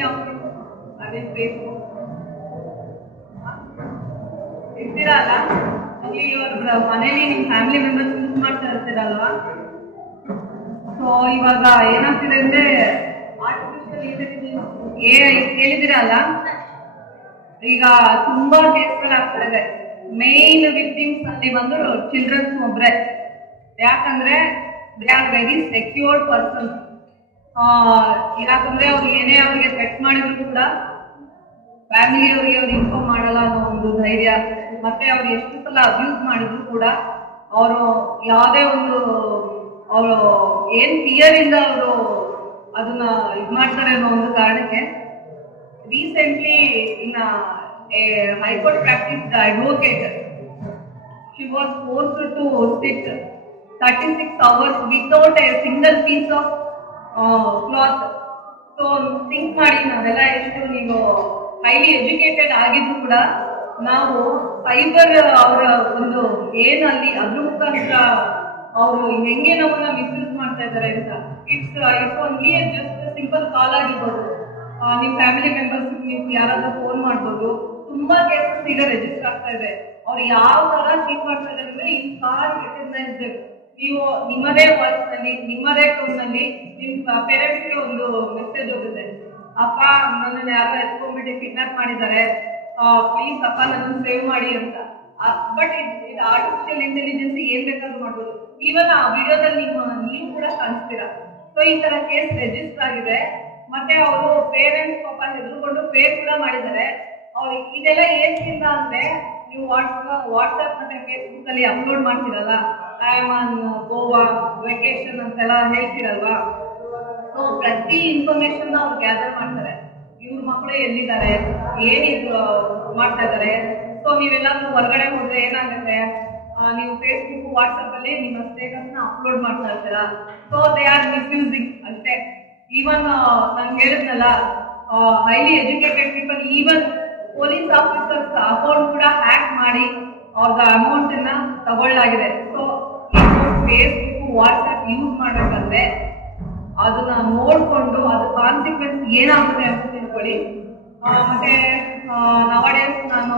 Any office ಅದೇ ಬೇಕು ಇರ್ತೀರಲ್ಲ ಅಲ್ಲಿ ಇವ್ರ ಮನೇಲಿ ನಿಮ್ ಫ್ಯಾಮಿಲಿ ಮೆಂಬರ್ಸ್ ಯೂಸ್ ಮಾಡ್ತಾ ಇರ್ತೀರಲ್ವಾ ಸೊ ಇವಾಗ ಏನಾಗ್ತಿದೆ ಅಂದ್ರೆ ಕೇಳಿದಿರಲ್ಲ ಈಗ ತುಂಬಾ ಕೇಸ್ಗಳಾಗ್ತಾ ಇದೆ ಮೇನ್ ವಿಕ್ಟಿಮ್ಸ್ ಅಲ್ಲಿ ಬಂದು ಚಿಲ್ಡ್ರನ್ಸ್ ಒಬ್ರೆ ಯಾಕಂದ್ರೆ they are very secured persons ಯಾಕಂದ್ರೆ ಅವ್ರು ಏನೇ ಅವ್ರಿಗೆ ಥ್ರೆಟ್ ಮಾಡಿದ್ರು ಕೂಡ ಫ್ಯಾಮಿಲಿ ಅವರಿಗೆ ಅವ್ರು ಇನ್ಫಾರ್ಮ್ ಮಾಡಲ್ಲ ಅನ್ನೋ ಒಂದು ಧೈರ್ಯ ಮತ್ತೆ ಅವ್ರು ಎಷ್ಟು ಸಲ ಅಬ್ಯೂಸ್ ಮಾಡಿದ್ರು ಕೂಡ ಅವರು ಯಾವುದೇ ಒಂದು ಅವರು ಏನ್ ಫಿಯರ್ ಇಂದ ಅವರು ಅದನ್ನ ಇದ್ ಮಾಡ್ತಾರೆ ಅನ್ನೋ ಒಂದು ಕಾರಣಕ್ಕೆ recently in a high court practice advocate she was forced to sit 36 six hours without a single piece uh, cloth. So think ಮಾಡಿ ನಾವೆಲ್ಲ ಎಷ್ಟು ನೀವು ಹೈಲಿ ಎಜುಕೇಟೆಡ್ ಆಗಿದ್ರು ಕೂಡ ನಾವು ಫೈಬರ್ ಅವರ ಒಂದು ಏನಲ್ಲಿ ಅದ್ರ ಮುಖಾಂತರ ಅವರು ಹೆಂಗೆ ನಮ್ಮನ್ನ ಮಿಸ್ಯೂಸ್ ಮಾಡ್ತಾ ಇದ್ದಾರೆ ಅಂತ. It's it's only just simple call ಆಗಿರ್ಬೋದು. ಆ, ನಿಮ್ ಫ್ಯಾಮಿಲಿ ಮೆಂಬರ್ಸ್ ನೀವು ಯಾರಾದ್ರೂ ಫೋನ್ ಮಾಡ್ಬೋದು. ತುಂಬಾ ಕೇಸಸ್ ಈಗ ರಿಜಿಸ್ಟರ್ ಆಗ್ತಾ ಇದೆ. ಅವ್ರು ಯಾವ ತರ ಚೀಟ್ ಮಾಡ್ತಾ ಇದ್ದಾರೆ ಅಂದ್ರೆ ಈ ಕಾಲ್ ರೆಕಗ್ನೈಸ್ ನೀವು ನಿಮ್ಮದೇ ವಾಯ್ಸ್ನಲ್ಲಿ ನಿಮ್ಮದೇ ಟೋನ್ನಲ್ಲಿ ನಿಮ್ ಪೇರೆಂಟ್ಸ್ಗೆ ಒಂದು ಮೆಸೇಜ್ ಹೋಗುತ್ತೆ. ಅಪ್ಪ, ನನ್ನನ್ನು ಯಾರೋ ಎತ್ಕೊಂಡ್ಬಿಟ್ಟು ಕಿಡ್ನಾಪ್ ಮಾಡಿದ್ದಾರೆ. ಪ್ಲೀಸ್ ಅಪ್ಪ ನನ್ನ ಸೇವ್ ಮಾಡಿ ಅಂತ. ಬಟ್ ಇದು ಆರ್ಟಿಫಿಷಿಯಲ್ ಇಂಟೆಲಿಜೆನ್ಸ್ ಏನ್ ಬೇಕಾದ್ರೂ ಮಾಡ್ಬೋದು. ಈವನ್ ಆ ವಿಡಿಯೋದಲ್ಲಿ ನಿಮ್ಮ, ನೀವು ಕೂಡ ಕಾಣಿಸ್ತೀರಾ? ಸೊ ಈ ತರ ಕೇಸ್ ರೆಜಿಸ್ಟರ್ ಆಗಿದೆ. ಮತ್ತೆ ಅವರು ಪೇರೆಂಟ್ಸ್ ಪಾಪ ಹೆದರ್ಕೊಂಡು ಪೇ ಕೂಡ ಮಾಡಿದ್ದಾರೆ. ಇದೆಲ್ಲ ಇದೆಲ್ಲ ಇಲ್ಲ ಅಂದ್ರೆ, ನೀವು ವಾಟ್ಸ್ಆಪ್ ವಾಟ್ಸ್ಆಪ್ ಮತ್ತೆ ಫೇಸ್ಬುಕ್ ಅಲ್ಲಿ ಅಪ್ಲೋಡ್ ಮಾಡ್ತೀರಲ್ಲ? ಆನ್ ಗೋವಾ ವೆಕೇಶನ್ ಅಂತೆಲ್ಲ ಹೇಳ್ತೀರಲ್ವಾ? ಸೊ ಪ್ರತಿ ಇನ್ಫಾರ್ಮೇಶನ್ ಅವ್ರು ಗ್ಯಾದರ್ ಮಾಡ್ತಾರೆ. ಇವ್ರ ಮಕ್ಕಳು ಎಲ್ಲಿದ್ದಾರೆ? ಏನಿದ್ರು ಮಾಡ್ತಾ ಇದ್ದಾರೆ? ಸೊ ನೀವೆಲ್ಲಾದ್ರೂ ಹೊರಗಡೆ ಹೋದ್ರೆ ಏನಾಗುತ್ತೆ? ನೀವು ಫೇಸ್ಬುಕ್ ವಾಟ್ಸಪ್ ಅಲ್ಲಿ ನಿಮ್ಮ ಸ್ಟೇಟಸ್ನ ಅಪ್ಲೋಡ್ ಮಾಡ್ತಾ ಇರ್ತೀರಾ? ಸೊ ದೇ ಆರ್ ಮಿಸ್ಯೂಸಿಂಗ್ ಅಷ್ಟೇ. ಈವನ್ ನಾನು ಹೇಳಿದ್ನಲ್ಲ highly educated people even police officers account ಕೂಡ ಹ್ಯಾಕ್ ಮಾಡಿ ಅವ್ರದ ಅಮೌಂಟ್ ಅನ್ನ ತಗೊಳ್ಳಾಗಿದೆ. ಸೊ ಫೇಸ್ಬುಕ್ ವಾಟ್ಸ್ಆ್ಯಪ್ ಯೂಸ್ ಮಾಡ್ಬೇಕಂದ್ರೆ ಅದನ್ನ ನೋಡ್ಕೊಂಡು ಅದ್ರ ಕಾನ್ಸಿಕ್ವೆನ್ಸ್ ಏನಾಗುತ್ತೆ ಅಂತ ತಿಳ್ಕೊಳ್ಳಿ. ಮತ್ತೆ ನವಡೇಸ್ ನಾನು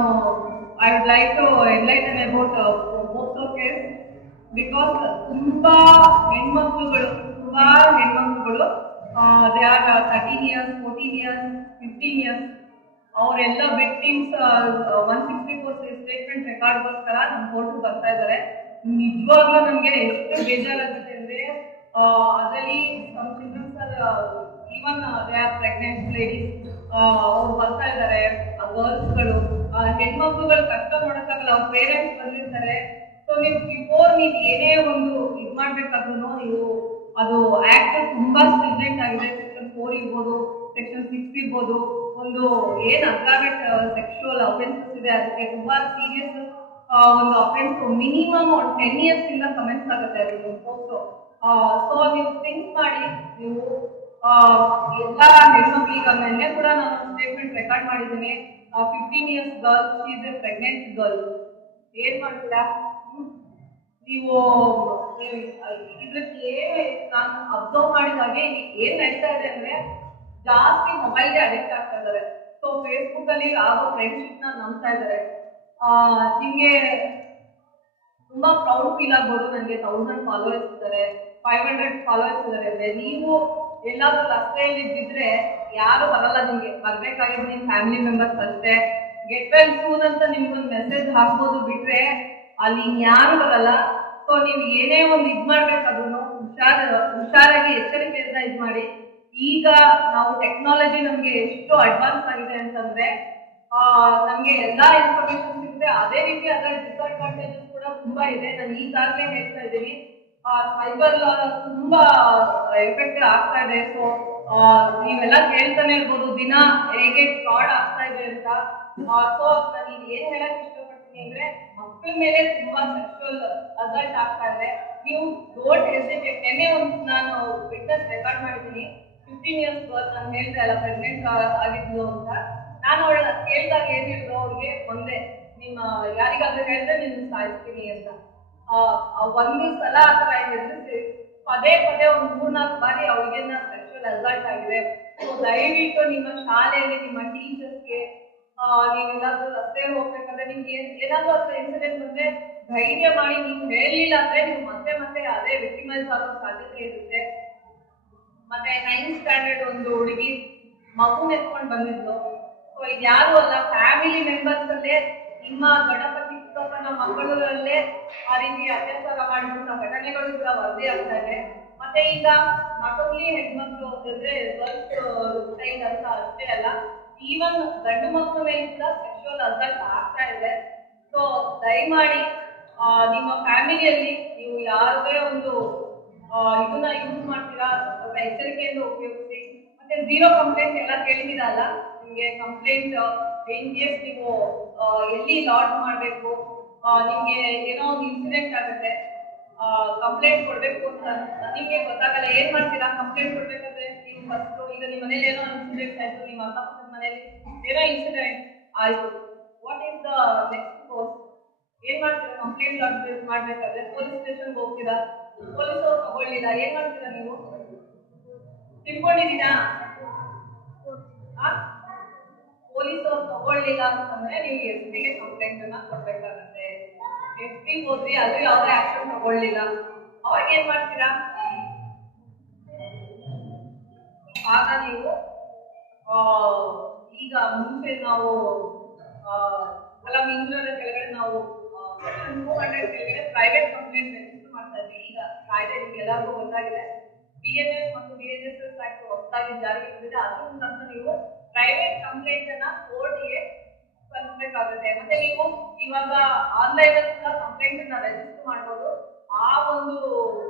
I would like to enlighten about most of case because ತುಂಬಾ ಹೆಣ್ಮಕ್ಳುಗಳು ತುಂಬಾ ಹೆಣ್ಮಕ್ಳುಗಳು they are thirteen years fourteen years fifteen years ಅವರೆಲ್ಲ victims one sixty four statement ರೆಕಾರ್ಡ್ಗೋಸ್ಕರ ನಮ್ಮ ಕೋರ್ಟ್ ಬರ್ತಾ ಇದ್ದಾರೆ. ನಿಜವಾಗ್ಲೂ ನಮಗೆ ಎಷ್ಟು ಬೇಜಾರಾಗುತ್ತೆ ಅಂದ್ರೆ ಅದರಲ್ಲಿ some childrens even they are pregnant ladies ಅವ್ರು ಬರ್ತಾ ಇದ್ದಾರೆ, ಆ ಗರ್ಲ್ಸ್ಗಳು ಹೆಣ್ಮಕ್ಳುಗಳು ಕಷ್ಟ ನೋಡಕ್ಕಾಗಲ್ಲ ಅವ್ರ ಪೇರೆಂಟ್ಸ್ ಬಂದಿರ್ತಾರೆ. ಸೊ ನೀವು ಬಿಫೋರ್ ನೀವು ಏನೇ ಒಂದು ಇದು ಮಾಡ್ಬೇಕಾದ್ರೂ ನೀವು ಅದು ಆಕ್ಟ್ ತುಂಬಾ ಸ್ಟ್ರಿಜೆಂಟ್ ಆಗಿದೆ. ಸೆಕ್ಷನ್ ಫೋರ್ ಇರ್ಬೋದು ಸೆಕ್ಷನ್ ಸಿಕ್ಸ್ ಇರ್ಬೋದು. ಒಂದು ಏನ್ ಅಗ್ರಾವೇಟ್ ಸೆಕ್ಷುವಲ್ ಅಫೆನ್ಸಸ್ ಇದೆ, ಅದಕ್ಕೆ ತುಂಬಾ ಸೀರಿಯಸ್ ಒಂದು ಅಫೆನ್ಸ್ ಮಿನಿಮಮ್ ಟೆನ್ ಇಯರ್ಸ್ ಇಂದ ಕಮೆಂಟ್ಸ್ ಆಗುತ್ತೆ ಅದು ಸೊ ನೀವು ಥಿಂಕ್ ಮಾಡಿ, ನೀವು ಎಲ್ಲ ಈಗ ನೆನ್ನೆ ಕೂಡ ನಾನು ಸ್ಟೇಟ್ಮೆಂಟ್ ರೆಕಾರ್ಡ್ ಮಾಡಿದ್ದೀನಿ. Fifteen years girl she's a pregnant girl ಏನ್ ಮಾಡ್ತೀರಾ? ನೀವು ಇದಕ್ಕೆ ನಾನು ಅಬ್ಸರ್ವ್ ಮಾಡಿದ ಹಾಗೆ ಇಲ್ಲಿ ಏನ್ ನಡೀತಾ ಇದೆ ಅಂದ್ರೆ ಜಾಸ್ತಿ ಮೊಬೈಲ್ಗೆ ಅಡಿಕ್ಟ್ ಆಗ್ತಾ ಇದ್ದಾರೆ. ಸೊ ಫೇಸ್ಬುಕ್ ಅಲ್ಲಿ ಆಗೋ ಫ್ರೆಂಡ್ಶಿಪ್ನ ನಂಬ್ತಾ ಇದ್ದಾರೆ. ನಿಮ್ಗೆ ತುಂಬಾ ಪ್ರೌಡ್ ಫೀಲ್ ಆಗ್ಬೋದು ನನಗೆ ತೌಸಂಡ್ ಫಾಲೋವರ್ಸ್ ಇದ್ದಾರೆ ಫೈವ್ ಹಂಡ್ರೆಡ್ ಫಾಲೋವರ್ಸ್ ಇದ್ದಾರೆ ಅಂದ್ರೆ ನೀವು ಎಲ್ಲಾದ್ರೂ ರಸ್ತೆಯಲ್ಲಿ ಇದ್ದಿದ್ರೆ ಯಾರು ಬರಲ್ಲ ನಿಮ್ಗೆ. ಬರ್ಬೇಕಾಗಿದ್ದು ನಿಮ್ ಫ್ಯಾಮಿಲಿ ಮೆಂಬರ್ಸ್ ಅಷ್ಟೇ. ಗೆಟ್ ವೆಲ್ ಸೂನ್ ಅಂತ ನಿಮ್ಗೊಂದು ಮೆಸೇಜ್ ಹಾಕ್ಬೋದು ಬಿಟ್ರೆ ಅಲ್ಲಿ ಯಾರು ಬರಲ್ಲ. ಸೊ ನೀವು ಏನೇ ಒಂದು ಇದ್ ಮಾಡ್ಬೇಕಾದ್ರೂ ಹುಷಾರ, ಹುಷಾರಾಗಿ ಎಚ್ಚರಿಕೆಯಿಂದ ಇದ್ ಮಾಡಿ. ಈಗ ನಾವು ಟೆಕ್ನಾಲಜಿ ನಮ್ಗೆ ಎಷ್ಟು ಅಡ್ವಾನ್ಸ್ ಆಗಿದೆ ಅಂತಂದ್ರೆ ನಮ್ಗೆ ಎಲ್ಲಾ ಇನ್ಫಾರ್ಮೇಶನ್ ಸಿಗುತ್ತೆ ಅದೇ ರೀತಿ ಅದರ ಡಿಸ್ಅಡ್ವಾಂಟೇಜಸ್ ಕೂಡ ತುಂಬಾ ಇದೆ. ನಾನು ಈಗಾಗಲೇ ಹೇಳ್ತಾ ಇದ್ದೀನಿ. ಸೈಬರ್ ತುಂಬಾ ಎಫೆಕ್ಟ್ ಆಗ್ತಾ ಇದೆ. ಸೊ ನೀವೆಲ್ಲ ಕೇಳ್ತಾನೆ ಇರ್ಬೋದು, ದಿನ ಹೇಗೆ ಫ್ರಾಡ್ ಆಗ್ತಾ ಇದೆ ಅಂತ. ಸೊ ನಾನು ಏನ್ ಹೇಳಕ್ ಇಷ್ಟಪಡ್ತೀನಿ ಅಂದ್ರೆ ಮಕ್ಕಳ ಮೇಲೆ ತುಂಬಾ ಸೆಕ್ಷುವಲ್ ಅಸಲ್ಟ್ ಆಗ್ತಾ ಇದೆ. ನೀವು ಡೋಂಟ್ ಹೆಸಿಟೇಟ್ ನೆನ್ನೆ ಒಂದು ನಾನು ವಿಟ್ನೆಸ್ ರೆಕಾರ್ಡ್ ಮಾಡಿದ್ದೀನಿ. ಫಿಫ್ಟೀನ್ ಇಯರ್ಸ್ ಗರ್ಲ್ ನಾನು ಹೇಳ್ತಾ ಇಲ್ಲ ಪ್ರೆಗ್ನೆಂಟ್ ಆಗಿದ್ಲು ಅಂತ. ನಾನು ಅವಳ ಕೇಳಿದಾಗ ಏನ್ ಹೇಳಿದ್ರು ಅವ್ರಿಗೆ ಒಂದೇ ನಿಮ್ಮ ಯಾರಿಗಾದ್ರೂ ಹೇಳಿದ್ರೆ ನಿನ್ನ ಸಾಯಿಸ್ತೀನಿ ಅಂತ. ಒಂದು ಸಲ ಆತರ ಹೆದರಿಸಿ ಪದೇ ಪದೇ ಒಂದು ಮೂರ್ನಾಲ್ಕು ಬಾರಿ ಅವ್ರಿಗೆಲ್ಲ ಸೆಕ್ಷುವಲ್ ಅಸಲ್ಟ್ ಆಗಿದೆ. ದಯವಿಟ್ಟು ನಿಮ್ಮ ಶಾಲೆಯಲ್ಲಿ ನಿಮ್ಮ ಟೀಚರ್ಸ್ಗೆ ನೀವೇನಾದ್ರೂ ರಸ್ತೆ ಹೋಗ್ಬೇಕಾದ್ರೆ ನಿಮ್ಗೆ ಏನ್- ಏನಾದ್ರೂ ಹತ್ರ ಇನ್ಸಿಡೆಂಟ್ ಬಂದ್ರೆ ಧೈರ್ಯ ಮಾಡಿ, ನೀವು ಹೇಳಿಲ್ಲ ಅಂದ್ರೆ ನೀವು ಮತ್ತೆ ಮತ್ತೆ ಅದೇ ವಿಕ್ಟಿಮೈಸ್ ಆಗೋ ಸಾಧ್ಯತೆ ಇರುತ್ತೆ. ಮತ್ತೆ ನೈನ್ತ್ ಸ್ಟ್ಯಾಂಡರ್ಡ್ ಒಂದು ಹುಡುಗಿ ಮಗು ಎತ್ಕೊಂಡು ಬಂದಿದ್ಲು. ಸೊ ಇದು ಯಾರು ಅಲ್ಲ ಫ್ಯಾಮಿಲಿ ಮೆಂಬರ್ಸ್ ಅಲ್ಲೇ ನಿಮ್ಮ ಗಣಪತಿ ಪುಸ್ತಕನ ಮಂಗಳೂರಲ್ಲೇ ಆ ರೀತಿ ಅತ್ಯಾಚಾರ ಮಾಡಿದಂತ ಘಟನೆಗಳು ಕೂಡ ವರದಿ ಆಗ್ತಾ ಇದೆ. ಮತ್ತೆ ಈಗ ನಾಟ್ ಓನ್ಲಿ ಹೆಣ್ಮಕ್ಳು ಅಂದ್ರೆ ಗರ್ಲ್ಸ್ ಸೈಡ್ ಅಂತ ಅಷ್ಟೇ ಅಲ್ಲ ಈವನ್ ಗಂಡು ಮಕ್ಕಳ ಮೇಲೆ ಕೂಡ ಸೆಕ್ಷುವಲ್ ಅಸಲ್ಟ್ ಆಗ್ತಾ ಇದೆ. ಸೊ ದಯಮಾಡಿ ನಿಮ್ಮ ಫ್ಯಾಮಿಲಿಯಲ್ಲಿ ನೀವು ಯಾವುದೇ ಒಂದು ಇದನ್ನ ಯೂಸ್ ಮಾಡ್ತೀರಾ, ಸ್ವಲ್ಪ ಎಚ್ಚರಿಕೆಯಿಂದ ಉಪಯೋಗಿಸಿ ಮತ್ತೆ ಝೀರೋ ಕಂಪ್ಲೇಂಟ್ ಎಲ್ಲ ಕೇಳಿದಿರಲ್ಲ ನಿಮ್ಗೆ ಕಂಪ್ಲೇಂಟ್ ಇನ್ ಕೇಸ್ ನೀವು ಎಲ್ಲಿ ಲಾಡ್ಜ್ ಮಾಡಬೇಕು? ನಿಮ್ಗೆ ಏನೋ ಒಂದು ಇನ್ಸಿಡೆಂಟ್ ಆಗುತ್ತೆ. ಕಂಪ್ಲೇಂಟ್ ಕೊಡ್ಬೇಕು ಅಂತ ನಿಮ್ಗೆ ಗೊತ್ತಾಗಲ್ಲ. ಏನ್ ಮಾಡ್ತೀರಾ? ಕಂಪ್ಲೇಂಟ್ ಕೊಡ್ಬೇಕಾದ್ರೆ ನೀವು ಫಸ್ಟ್ ಈಗ ನಿಮ್ಮ ಮನೇಲಿ ಏನೋ ಇನ್ಸಿಡೆಂಟ್ ಆಯ್ತು, ನಿಮ್ಮ ಅಕ್ಕಪಕ್ಕದ ಮನೇಲಿ ಏನೋ ಇನ್ಸಿಡೆಂಟ್ ಆಯ್ತು. What is the next course ಏನ್ ಮಾಡ್ತೀರಾ? ಕಂಪ್ಲೇಂಟ್ ಲಾಡ್ಜ್ ಮಾಡ್ಬೇಕಾದ್ರೆ ಪೊಲೀಸ್ ಸ್ಟೇಷನ್ಗೆ ಹೋಗ್ತೀರಾ? ಪೊಲೀಸ್ ಅವ್ರು ತಗೊಳ್ಳಿಲ್ಲ. ಏನ್ ಮಾಡ್ತೀರಾ ನೀವು? ತಿಳ್ಕೊಂಡಿದ್ದೀರಾ? ಪೊಲೀಸ್ ಅವ್ರು ತಗೊಳ್ಳಿಲ್ಲ ಅಂತಂದ್ರೆ ನೀವು ಎಸ್ ಪಿಗೆ ಕಂಪ್ಲೇಂಟ್ ಅನ್ನ ಕೊಡ್ಬೇಕಾಗತ್ತೆ. ಎಸ್ ಪಿ ಹೋದ್ರಿ, ಅದು ಯಾವ್ದೇ ಆಕ್ಷನ್ ತಗೊಳ್ಳಿಲ್ಲ. ಅವಾಗ ಏನ್ ಮಾಡ್ತೀರಾ? ಆಗ ನೀವು ಈಗ ಮುಂಚೆ ನಾವು ಕಲಂ ಇನ್ನೂರ ಕೆಳಗಡೆ ನಾವು ಕೆಳಗಡೆ ಪ್ರೈವೇಟ್ ಕಂಪ್ಲೇಂಟ್ ರಿಜಿಸ್ಟರ್ ಮಾಡ್ತಾ ಇದ್ವಿ. ಈಗ ಕಾಯ್ದೆ ನಿಮ್ಗೆ ಎಲ್ಲರಿಗೂ ಗೊತ್ತಾಗಿದೆ. ಬಿ ಎನ್ ಎಸ್ ಮತ್ತು B N S S act ಹೊಸದಾಗಿ ಜಾರಿಗೆ ಬಂದಿದೆ ಅದ್ರ ಮುಖಾಂತರ ನೀವು ಪ್ರೈವೇಟ್ ಕಂಪ್ಲೇಂಟ್ ಅನ್ನ ಕೋರ್ಟ್ಗೆ ಸಲ್ಲಿಸಬೇಕಾಗುತ್ತೆ ಮತ್ತೆ ನೀವು ಇವಾಗ ಆನ್ಲೈನ್ ಅಲ್ಲಿ ಕೂಡ ಕಂಪ್ಲೇಂಟ್ ಅನ್ನ ರಿಜಿಸ್ಟರ್ ಮಾಡಬಹುದು ಆ ಒಂದು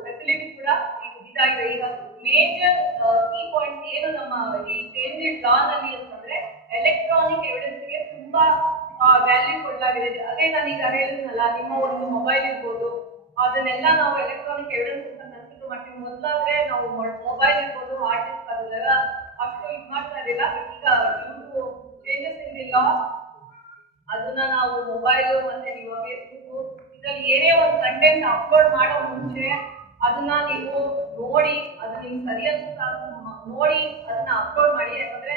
ಫೆಸಿಲಿಟಿ ಕೂಡ ಈಗ ಇದಾಗಿದೆ. ಈಗ ಮೇಜರ್ ಕೀ ಪಾಯಿಂಟ್ ಏನು ನಮ್ಮ ಈ ಚೇಂಜ್ ಲಾ ನಲ್ಲಿ ಅಂತಂದ್ರೆ ಎಲೆಕ್ಟ್ರಾನಿಕ್ ಎವಿಡೆನ್ಸ್ಗೆ ತುಂಬಾ ವ್ಯಾಲ್ಯೂ ಕೊಡಲಾಗಿದೆ. ಅದೇ ನಾನೀಗ ಹೇಳಿದ್ನಲ್ಲ, ನಿಮ್ಮ ಒಂದು ಮೊಬೈಲ್ ಇರ್ಬೋದು. ಅದನ್ನೆಲ್ಲ ನಾವು ಎಲೆಕ್ಟ್ರಾನಿಕ್ ಎವಿಡೆನ್ಸ್ ಅಂತ ಕನ್ಸಿಡರ್ ಮಾಡ್ತೀವಿ. ಮೊದಲಾದ್ರೆ ನಾವು ಮೊಬೈಲ್ ಇರ್ಬೋದು ಹಾರ್ಡ್ ಡಿಸ್ಕ್ ಅದೆಲ್ಲ ಅಷ್ಟು ಇದು ಮಾಡ್ತಾ ಇರಲಿಲ್ಲ. ಈಗ ಡ್ಯೂ ಚೇಂಜಸ್ ಇರಲಿಲ್ಲ. ಅದನ್ನ ನಾವು ಮೊಬೈಲ್ ಮತ್ತೆ ನೀವು ಫೇಸ್ಬುಕ್ ಇದರಲ್ಲಿ ಏನೇ ಒಂದು ಕಂಟೆಂಟ್ ಅಪ್ಲೋಡ್ ಮಾಡೋ ಮುಂಚೆ ಅದನ್ನ ನೀವು ನೋಡಿ, ಅದು ನಿಮ್ಗೆ ಸರಿ ನೋಡಿ ಅದನ್ನ ಅಪ್ಲೋಡ್ ಮಾಡಿ. ಯಾಕಂದ್ರೆ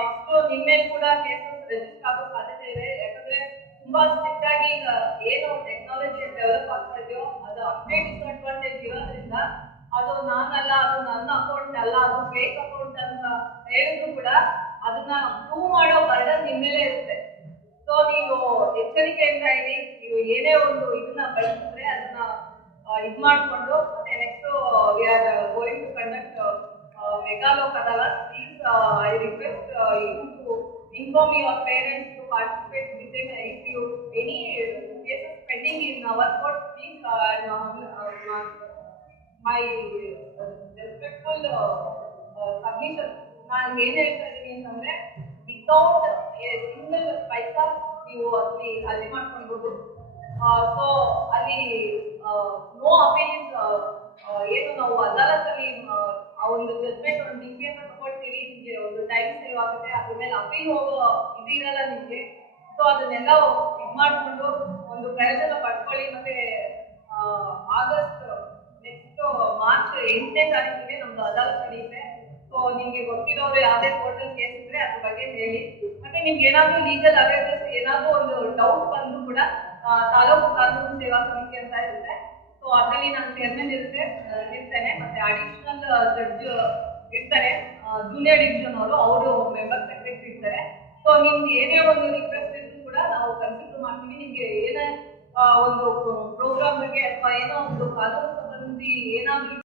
ನೆಕ್ಸ್ಟ್ ನಿಮ್ಮ ಕೂಡ ಕೇಸಸ್ ರಿಜಿಸ್ಟರ್ ಆಗೋ ಸಾಧ್ಯತೆ ಇದೆ. ಯಾಕಂದ್ರೆ ತುಂಬಾ ಸ್ಟ್ರಿಕ್ಟ್ ಆಗಿ ಈಗ ಏನು ಟೆಕ್ನಾಲಜಿ ಡೆವಲಪ್ ಆಗ್ತಾ ಇದೆಯೋ ಅದು ಅಷ್ಟೇ ಡಿಸ್ಅಡ್ವಾಂಟೇಜ್ ಇರೋದ್ರಿಂದ ಅದು ನಾನಲ್ಲ, ಅದು ನನ್ನ ಅಕೌಂಟ್ ಅಲ್ಲ, ಅದು ಫೇಕ್ ಅಕೌಂಟ್ ಅಂತ ಹೇಳಿದ್ರು ಕೂಡ ಅದನ್ನ ಪ್ರೂವ್ ಮಾಡೋ ಬರ್ಡನ್ ನಿಮ್ಮ ಮೇಲೆ ಇರುತ್ತೆ. ಸೊ ನೀವು ಎಚ್ಚರಿಕೆಯಿಂದ ಇರಿ. ನೀವು ಏನೇ ಒಂದು ಇದನ್ನ ಬಳಸಿದ್ರೆ ಅದನ್ನ ಇದು ಮಾಡಿಕೊಂಡು, ಮತ್ತೆ next we are going to conduct ಮೆಗಾಲೋ ಅದಲ್ಲ please I request you to inform your parents to participate with in if you any cases pending in our court please my respectful submission ನಾನು ಏನ್ ಹೇಳ್ತಾ ಇದ್ದೀನಿ ಅಂತಂದ್ರೆ ವಿತೌಟ್ ಸಿಂಗಲ್ ಪೈಸಾ ನೀವು ಅಲ್ಲಿ ಅಲ್ಲಿ ಮಾಡ್ಕೊಳ್ಬೋದು ಸೊ ಅಲ್ಲಿ ನೋ ಅಪೀಲ್ ಏನು ನಾವು ಅದಾಲತ್ತಲ್ಲಿ, ಆ ಒಂದು ಜಜ್ಮೆಂಟ್ ಒಂದು ಡಿಗ್ರಿಯನ್ನು ತಗೊಳ್ತೀವಿ. ನಿಮಗೆ ಒಂದು ಟೈಮ್ ಸೇವ್ ಆಗುತ್ತೆ. ಅದ್ರ ಮೇಲೆ ಅಪೀಲ್ ಹೋಗೋ ಇದು ಇರಲ್ಲ ನಿಮಗೆ. ಸೊ ಅದನ್ನೆಲ್ಲ ಇದು ಮಾಡಿಕೊಂಡು ಒಂದು ಪ್ರಯೋಜನ ಪಡ್ಕೊಳ್ಳಿ. ಎಂಟನೇ ತಾರೀಕಿಗೆ ನಮ್ದು ಅದಾಲತ್ ನಡೆಯುತ್ತೆ ಸೊ ನಿಮ್ಗೆ ಗೊತ್ತಿರೋರು ಯಾವ್ದೇ ಕೋರ್ಟಲ್ ಕೇಸ್ ಇದ್ರೆ ಅದ್ರ ಬಗ್ಗೆ ಹೇಳಿ. ಮತ್ತೆ ನಿಮ್ಗೆ ಏನಾದ್ರೂ ಲೀಗಲ್ ಅವೇರ್ನೆಸ್ ಏನಾದ್ರೂ ಒಂದು ಡೌಟ್ ಬಂದ್ರು ಕೂಡ ತಾಲೂಕು ಕಾನೂನು ಸೇವಾ ಸಮಿತಿ ಅಂತ ಇರುತ್ತೆ. ಸೊ ಅದರಲ್ಲಿ ನಾನು ಚೇರ್ಮನ್ ಇರುತ್ತೆ ಇರ್ತೇನೆ. ಮತ್ತೆ ಅಡಿಷನಲ್ ಜಡ್ಜ್ ಇರ್ತಾರೆ. ಜೂನಿಯರ್ ಡಿವಿಷನ್ ಅವರು ಅವರು ಮೆಂಬರ್ ಸೆಕ್ರೆಟರಿ ಇರ್ತಾರೆ. ಸೊ ನಿಮ್ದು ಏನೇ ಒಂದು ರಿಕ್ವೆಸ್ಟ್ ಇದ್ರು ಕೂಡ ನಾವು ಕನ್ಸಿಡರ್ ಮಾಡ್ತೀವಿ. ನಿಮ್ಗೆ ಏನೇ ಒಂದು ಪ್ರೋಗ್ರಾಮ್ ಬಗ್ಗೆ ಅಥವಾ ಏನೋ ಒಂದು ಕಾನೂನು ಸಂಬಂಧಿ ಏನಾದ್ರೂ